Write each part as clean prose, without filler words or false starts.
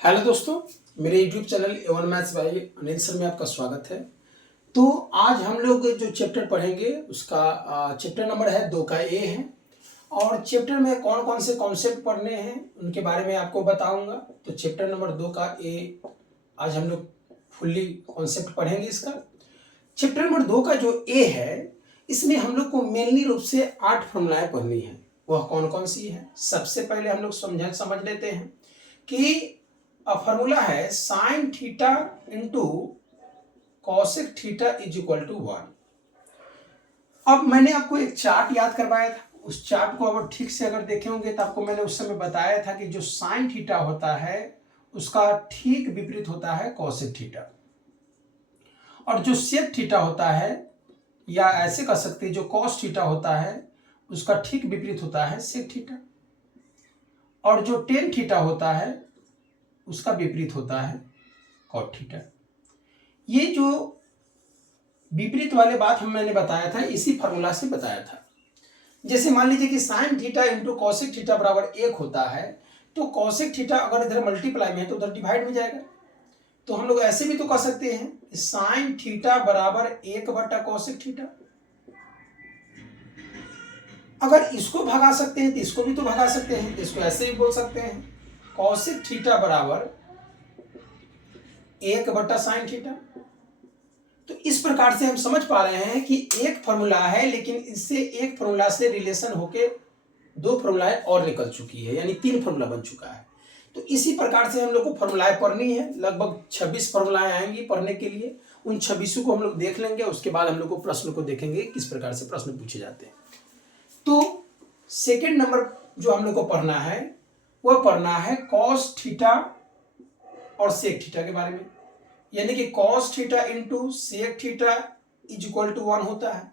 Hello दोस्तों, मेरे YouTube channel A1 maths by Anil sir में आपका स्वागत है। तो आज हम लोग जो चैप्टर पढ़ेंगे उसका चैप्टर नंबर है 2 का ए है। और चैप्टर में कौन कौन से कॉन्सेप्ट पढ़ने हैं उनके बारे में आपको बताऊंगा। तो चैप्टर नंबर 2 का ए आज हम लोग फुल्ली कॉन्सेप्ट पढ़ेंगे इसका। चैप्टर नंबर 2 का जो ए है इसमें हम लोग को मेनली रूप से 8 फॉर्मूलाएं पढ़नी है। वह कौन कौन सी है? सबसे पहले हम लोग समझ लेते हैं कि फॉर्मूला है sine theta into cosec theta is equal to 1। अब मैंने आपको एक चार्ट याद करवाया था, उस चार्ट को अगर ठीक से अगर देखे होंगे तो आपको मैंने उस समय बताया था कि जो साइन थीटा होता है उसका ठीक विपरीत होता है कॉसेक थीटा, और जो सेक थीटा होता है या ऐसे कह सकते हैं जो कॉस थीटा होता है उसका ठीक विपरीत होता है सेक थीटा, और जो टेन थीटा होता है उसका विपरीत होता है कॉट थीटा। ये जो विपरीत वाले बात मैंने बताया था इसी फॉर्मूला से बताया था। जैसे मान लीजिए कि sign theta into cosec theta बराबर 1 होता है, तो कॉसेक थीटा अगर इधर मल्टीप्लाई में है तो उधर डिवाइड में जाएगा। तो हम लोग ऐसे भी तो कह सकते हैं साइन थीटा बराबर 1 बटा कॉसेक थीटा। अगर इसको भगा सकते हैं तो इसको भी तो भगा सकते हैं, तो इसको ऐसे भी बोल सकते हैं कॉसेक थीटा बराबर 1 बटा साइन थीटा। तो इस प्रकार से हम समझ पा रहे हैं कि एक फॉर्मूला है लेकिन इससे एक फॉर्मूला से रिलेशन होके 2 फॉर्मूलाएं और निकल चुकी है, यानी 3 फॉर्मूला बन चुका है। तो इसी प्रकार से हम लोग को फॉर्मूलाएं पढ़नी है। लगभग 26 फॉर्मूलाएं आएंगी पढ़ने के लिए। उन 26 को हम लोग देख लेंगे, उसके बाद हम लोग को प्रश्न को देखेंगे किस प्रकार से प्रश्न पूछे जाते हैं। तो सेकेंड नंबर जो हम लोग को पढ़ना है वह पढ़ना है कॉस थीटा और सेक थीटा के बारे में, यानी कि cos theta into sec theta is equal to 1 होता है।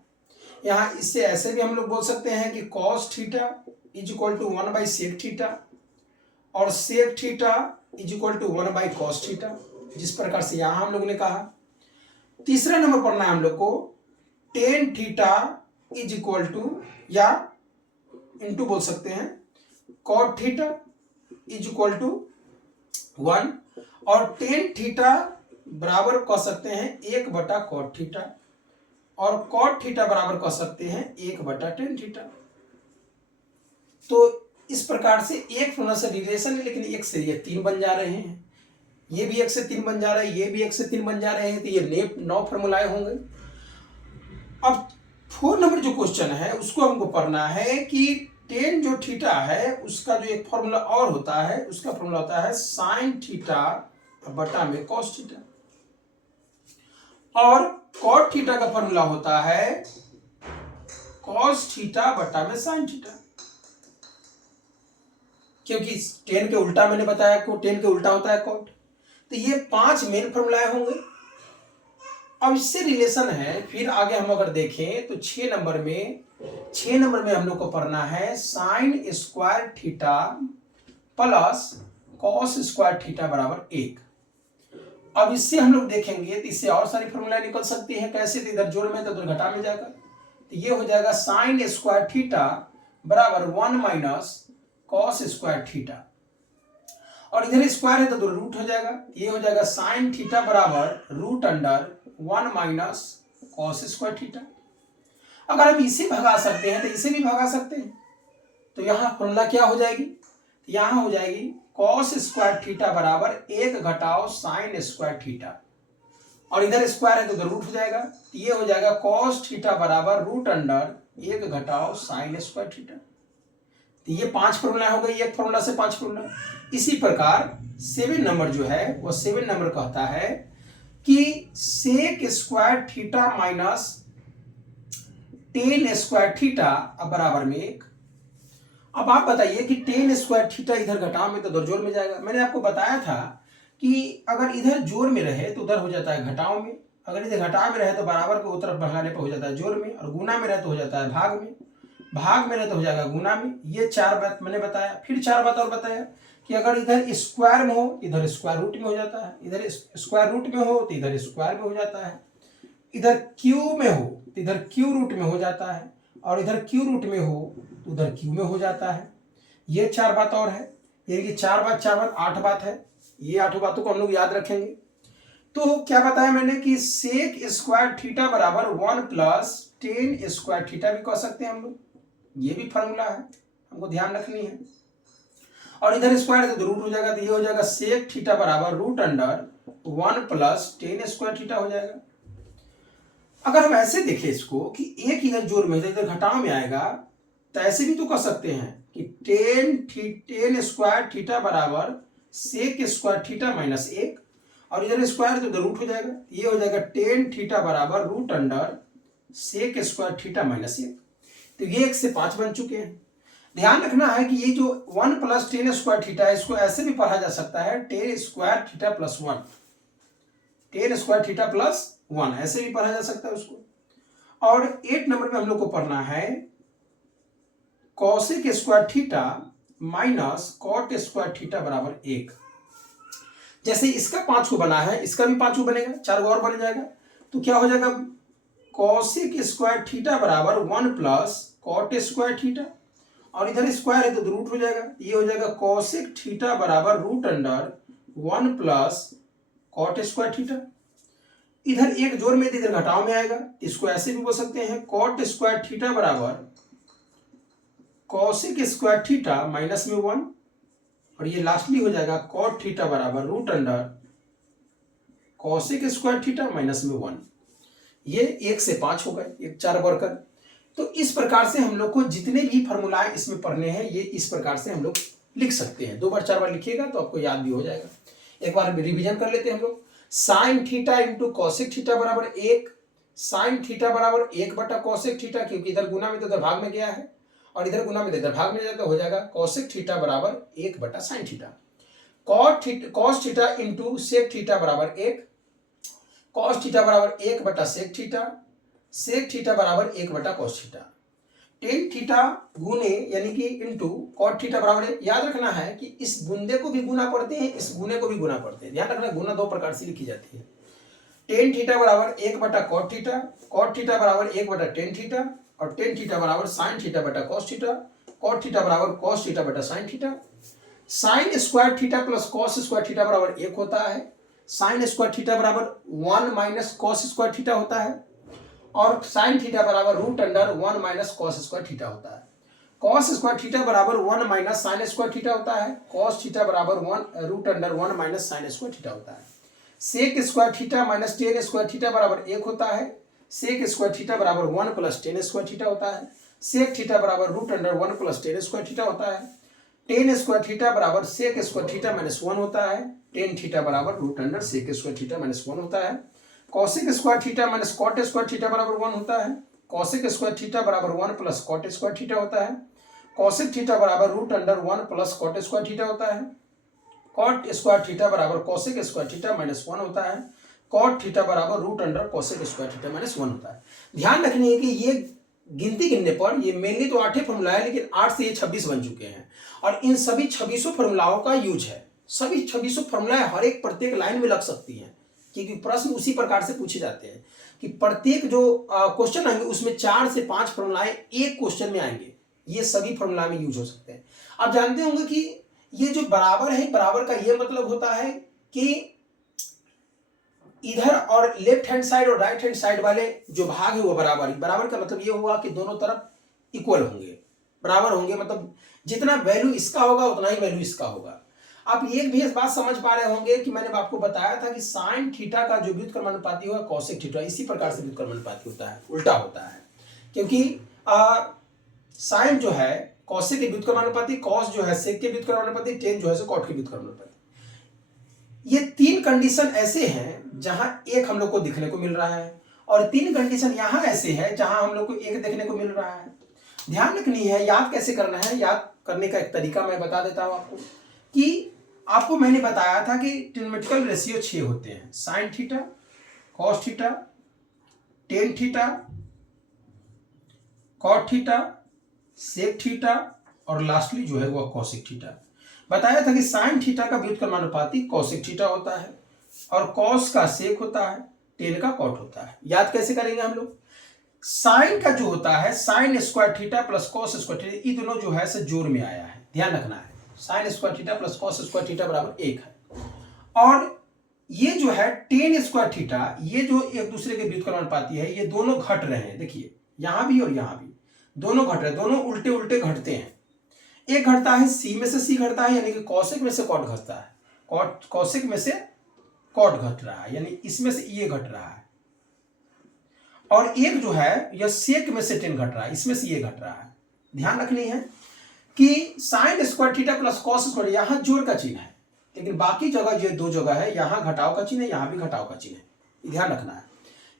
यहाँ इससे ऐसे भी हम लोग बोल सकते हैं कि cos theta is equal to 1 by sec theta, और sec theta is equal to 1 by cos theta, जिस प्रकार से यहाँ हम लोग ने कहा। तीसरा नंबर पढ़ना है हम लोग को tan theta is equal to या इंटू बोल सकते हैं cot theta is equal to 1, और टेन थीटा बराबर कह सकते हैं 1 बटा कॉट थीटा, और कॉट थीटा बराबर कह सकते हैं 1 बटा टेन थीटा। तो इस प्रकार से एक फॉर्मूला से रिलेशन है, लेकिन एक से ये 3 बन जा रहे हैं, ये भी 1 से 3 बन जा रहा है, ये भी 1 से 3 बन जा रहे हैं, तो ये 9 फॉर्मूलाएं होंगे। अब 4 नंबर जो क्वेश्चन है उसको हमको पढ़ना है कि टेन जो थीटा है उसका जो एक फॉर्मूला और होता है, उसका फॉर्मूला होता है साइन थीटा बटा में कॉस थीटा, और कॉट थीटा का फॉर्मूला होता है कॉस थीटा बटा में साइन थीटा। क्योंकि टेन के उल्टा मैंने बताया को टेन के उल्टा होता है कॉट। तो ये 5 मेन फॉर्मूलाएं होंगे। अब इससे रिलेशन है, फिर आगे हम अगर देखें तो 6 नंबर में हम लोग को पढ़ना है sign square theta plus cos square theta बराबर 1। अब इससे हम लोग देखेंगे तो इससे और सारी फॉर्मूला निकल सकती है। कैसे? तो इधर जोड़ में तो उधर घटा में जाएगा, तो ये हो जाएगा साइन स्क्वायर थीटा बराबर 1 माइनस कॉस स्क्वायर थीटा, और इधर स्क्वायर है तो उधर रूट हो जाएगा, ये हो जाएगा साइन थीटा बराबर root under 1 minus cos square theta. अगर हम इसे भगा सकते हैं तो इसे भी भगा सकते हैं, तो यहाँ फॉर्मूला क्या हो जाएगी? यहाँ हो जाएगी कॉस स्क्वायर थीटा बराबर 1 घटाओ साइन स्क्वायर थीटा, और इधर स्क्वायर है तो उधर रूट हो जाएगा, तो ये हो जाएगा कॉस थीटा बराबर रूट अंडर 1 घटाओ साइन स्क्वायर थीटा। तो ये 5 फॉर्मूला हो गई, एक फॉर्मूला से 5 फॉर्मूला। इसी प्रकार 7 नंबर जो है वो 7 नंबर कहता है कि sec square theta minus tan square theta अब बराबर में 1। अब आप बताइए कि टेन स्क्वायर थीटा इधर घटाव में तो उधर जोड़ में जाएगा। मैंने आपको बताया था कि अगर इधर जोड़ में रहे तो उधर हो जाता है घटाव में, अगर इधर घटाव में रहे तो बराबर को तरफ बढ़ाने पर हो जाता है जोड़ में, और गुना में रहे तो हो जाता है भाग में, भाग में रहे तो हो जाएगा गुना में। ये 4 बात मैंने बताया। फिर 4 बात और बताया कि अगर इधर स्क्वायर में हो इधर स्क्वायर रूट में हो जाता है, इधर स्क्वायर रूट में हो तो इधर स्क्वायर में हो जाता है, इधर क्यू में हो तो इधर क्यू रूट में हो जाता है, और इधर क्यू रूट में हो तो उधर क्यू में हो जाता है। ये 4 बात और है, यानी कि 4 बात 8 बात है। ये 8 बातों को हम लोग याद रखेंगे। तो क्या बताया मैंने कि सेक स्क्वायर थीटा बराबर 1 प्लस टेन स्क्वायर थीटा भी कह सकते हैं हम लोग, ये भी फॉर्मूला है, हमको ध्यान रखनी है। और इधर स्क्वायर तो रूट हो जाएगा, तो ये हो जाएगा सेक थीटा बराबर root under 1 plus tan square theta हो जाएगा। अगर हम ऐसे देखें इसको कि एक इधर जोड़ में इधर घटाव में आएगा, तो ऐसे भी तो कर सकते हैं कि टेन स्क्वायर थीटा बराबर सेक स्क्वायर थीटा माइनस 1, और इधर स्क्वायर तो रूट हो जाएगा, ये हो जाएगा टेन थीटा बराबर root under sec square theta minus 1। तो ये 1 से 5 बन चुके हैं। ध्यान रखना है कि ये जो 1 प्लस टेन स्क्वायर थीटा है, इसको ऐसे भी पढ़ा जा सकता है ten square theta plus 1, ten square theta plus 1 ऐसे भी पढ़ा जा सकता है उसको। और 8 नंबर में हम लोग को पढ़ना है cosec square theta minus cot square theta बराबर 1। जैसे इसका 5 को बना है, इसका भी 5 को बनेगा, 4 और बन जाएगा। तो क्या हो जाएगा, कॉसेक स्क्वायर थीटा बराबर 1 प्लस कॉट स्क्वायर थीटा, और इधर स्क्वायर है तो रूट हो जाएगा, ये हो जाएगा कॉसेक थीटा बराबर root under 1 plus cot square theta. इधर एक जोड़ में इधर घटाव में आएगा, इसको ऐसे भी बोल सकते हैं कॉट स्क्वायर थीटा बराबर कॉसेक स्क्वायर थीटा माइनस में 1, और ये लास्टली हो जाएगा कॉट थीटा बराबर root under cosec square theta minus में 1। ये 1 से 5 हो गए, एक 4 बढ़कर। तो इस प्रकार से हम लोग को जितने भी फॉर्मूलाएं इसमें पढ़ने हैं, ये इस प्रकार से हम लोग लिख सकते हैं। 2 बार 4 बार लिखिएगा तो आपको याद भी हो जाएगा। एक बार रिवीजन कर लेते हैं हम लोग। Sign theta into cosec theta बराबर 1, साइन थीटा बराबर 1 बटा कॉसेक थीटा, क्योंकि इधर गुना में तो इधर भाग में गया है, और इधर गुना में तो इधर भाग में जाता, हो जाएगा कॉसेक थीटा बराबर 1 बटा sine theta. Cos theta into sec theta बराबर 1, कॉस थीटा बराबर 1 बटा सेक थीटा बराबर 1 बटा कॉस थीटा। टेन थीटा गुने यानी कि इंटू कॉट थीटा बराबर, याद रखना है कि इस बूंदे को भी गुना पढ़ते हैं, इस गुने को भी गुना पढ़ते हैं। ध्यान रखना, गुना 2 प्रकार से लिखी जाती है। टेन थीटा बराबर 1 बटा कॉट थीटा बराबर 1 बटा टेन थीटा, और टेन थीटा बराबर साइन थीटा बटा कॉस थीटा, कॉट थीटा बराबर कॉस थीटा बटा sine theta. Sign square theta plus cos square theta बराबर 1 होता है। साइन स्क्वायर थीटा बराबर 1 माइनस कॉस स्क्वायर थीटा होता है, और साइन थीटा बराबर root under 1 minus cos square theta होता है। कॉस स्क्वायर थीटा बराबर 1 माइनस साइन स्क्वायर थीटा होता है। कॉस थीटा बराबर 1 root under 1 minus sine square theta होता है। Sec square theta minus tan square theta बराबर 1 होता है। सेक स्क्वायर थीटा बराबर 1 प्लस टेन स्क्वायर थीटा होता है। सेक थीटा बराबर root under 1 plus tan square theta होता है। टेन स्क्वायर थीटा बराबर सेक स्क्वायर थीटा माइनस 1 होता है। टेन थीटा बराबर root under sec square theta minus 1 होता है। Cosec square theta minus cot square theta बराबर 1 होता है। कॉसेक स्क्वायर थीटा बराबर 1 प्लस कॉट स्क्वायर थीटा होता है। कॉसेक थीटा बराबर root under 1 plus cot square theta होता है। कॉट स्क्वायर थीटा बराबर कॉसेक स्क्वायर थीटा माइनस 1 होता है। कॉट थीटा बराबर root under cosec square theta minus 1 होता है। ध्यान रखनी है कि ये गिनती गिनने पर ये मेनली तो 8 फॉर्मूला है, लेकिन 8 से ये 26 बन चुके हैं, और इन सभी 26 फॉर्मूलाओं का यूज है। सभी 26 फॉर्मूलाएं हर एक प्रत्येक लाइन में लग सकती हैं, क्योंकि प्रश्न उसी प्रकार से पूछे जाते हैं कि प्रत्येक जो क्वेश्चन आएंगे उसमें 4 से 5 फॉर्मूलाएं एक क्वेश्चन में आएंगे। ये सभी फॉर्मूला में यूज हो सकते हैं। आप जानते होंगे कि ये जो बराबर है, बराबर का ये मतलब होता है कि इधर और लेफ्ट हैंड साइड और राइट हैंड साइड वाले जो भाग है वो बराबर। बराबर का मतलब ये हुआ कि दोनों तरफ इक्वल होंगे, बराबर होंगे, मतलब जितना वैल्यू इसका होगा उतना ही वैल्यू इसका होगा। आप एक भी इस बात समझ पा रहे होंगे कि मैंने आपको बताया था कि साइन थीटा का जो व्युत्क्रमानुपाती होगा कॉसेक थीटा इसी प्रकार से व्युत्क्रमानुपाती होता है, उल्टा होता है, क्योंकि साइन जो है कॉसेक के व्युत्क्रमानुपाती, कॉस जो है सेक के व्युत्क्रमानुपाती, टेन जो है कॉट के व्युत्क्रमानुपाती। ये 3 कंडीशन ऐसे हैं जहां एक हम लोग को दिखने को मिल रहा है, और 3 कंडीशन यहां ऐसे है जहां हम लोग को एक देखने को मिल रहा है। ध्यान रखनी है, याद कैसे करना है। याद करने का एक तरीका मैं बता देता हूं आपको, कि आपको मैंने बताया था कि ट्रिग्नोमेट्रिकल रेशियो 6 होते हैं, sine theta, cos theta, tan theta, cot theta, sec theta, और लास्टली जो है वो कॉसेक थीटा। बताया था कि साइन थीटा का व्युत्क्रमानुपाती कॉसेक थीटा होता है, और कॉस का सेक होता है, टेन का कॉट होता है। याद कैसे करेंगे हम लोग, साइन का जो होता है sign square theta plus cos square theta, ये दोनों जो है से जोड़ में आया है, ध्यान रखना है। Sign square theta plus cos square theta बराबर 1 है, और ये जो है टेन स्क्वायर थीटा, ये जो एक दूसरे के व्युत्क्रमानुपाती है, ये दोनों घट रहे हैं। देखिए यहां भी और यहां भी दोनों घट रहे हैं, दोनों उल्टे उल्टे घटते हैं। एक घटता है सी में से सी घटता है, यानी कि कौशिक में से कॉट घटता है, कौशिक में से कॉट घट रहा है, यानी इसमें से ये घट रहा है। और एक जो है यह सेक में से टेन घट रहा है, इसमें से ये घट रहा है। ध्यान रखनी है कि sign square theta plus cos square, यहां जोड़ का चिन्ह है, लेकिन बाकी जगह जो दो जगह है यहां घटाव का चिन्ह है, यहां भी घटाव का चिन्ह है। ध्यान रखना है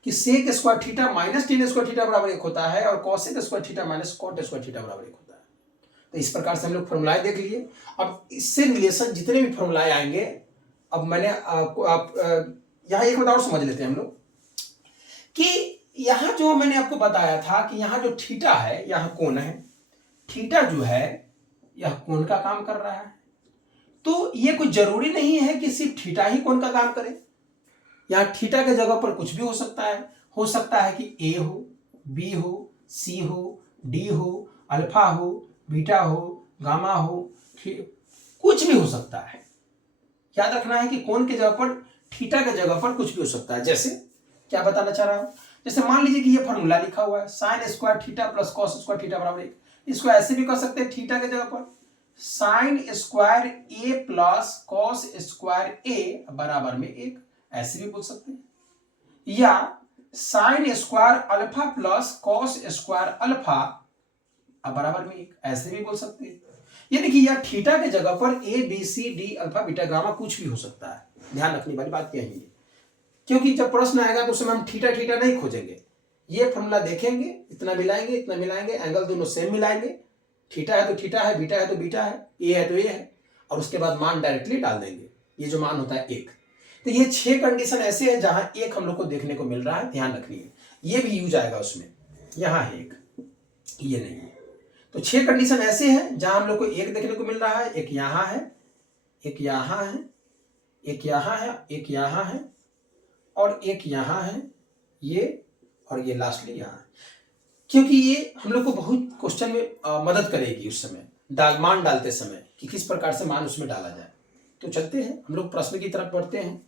कि sec square theta minus tan square theta बराबर 1 होता है और cosec square theta minus cot square theta बराबर 1 होता है। तो इस प्रकार से हम लोग फॉर्मुलाएं देख लिए। अब इससे रिलेशन जितने भी फॉर्मुलाएं आएंगे, अब मैंने आप यहाँ एक बात और समझ लेते हैं हम लोग कि यहाँ जो मैंने आपको बताया था कि यहाँ जो थीटा है, यहाँ कोण है, थीटा जो है यह कोण का काम कर रहा है। तो ये कुछ जरूरी नहीं है कि सिर्फ थीटा ही कोण का काम करे। यहाँ थीटा के जगह पर कुछ भी हो सकता है कि ए हो, बी हो, सी हो, डी हो, अल्फा हो, बीटा हो, गामा हो, कुछ भी हो सकता है। याद रखना है कि कोण के जगह पर, थीटा के जगह पर कुछ भी हो सकता है। जैसे क्या बताना चाह रहा हूं, जैसे मान लीजिए कि ये फॉर्मूला लिखा हुआ है sign square theta plus cos square theta बराबर 1। इसको ऐसे भी कर सकते हैं, थीटा के जगह पर साइन स्क्वायर ए प्लस कॉस स्क्वायर ए बराबर में 1, ऐसे भी बोल सकते हैं। या sine square alpha plus cos square alpha बराबर में 1, ऐसे भी बोल सकते हैं। यानी कि यह थीटा के जगह पर A B C D alpha beta gamma कुछ भी हो सकता है। ध्यान रखने वाली बात यही है, क्योंकि जब प्रश्न आएगा तो उसमें हम थीटा थीटा नहीं खोजेंगे, ये फॉर्मूला देखेंगे, इतना मिलाएंगे, एंगल दोनों सेम मिलाएंगे, थीटा है तो थीटा है, बीटा है तो बीटा है, ए है तो ए है, और उसके बाद मान डायरेक्टली डाल देंगे। ये जो मान होता है 1। तो ये 6 कंडीशन ऐसे हैं जहां एक हम लोग को देखने को मिल रहा है। ध्यान रखनी है, ये भी यूज आएगा उसमें। यहां है 1, ये नहीं है। तो 6 कंडीशन ऐसे हैं जहां हम लोग को 1 देखने को मिल रहा है, एक यहां है, एक यहां है, एक यहां है, एक यहां है, और एक यहां है, ये, और ये लास्टली यहां है। क्योंकि ये हम लोग को बहुत क्वेश्चन में मदद करेगी उस समय मान डालते समय कि किस प्रकार से मान उसमें डाला जाए। तो चलते हैं हम लोग प्रश्न की तरफ बढ़ते हैं।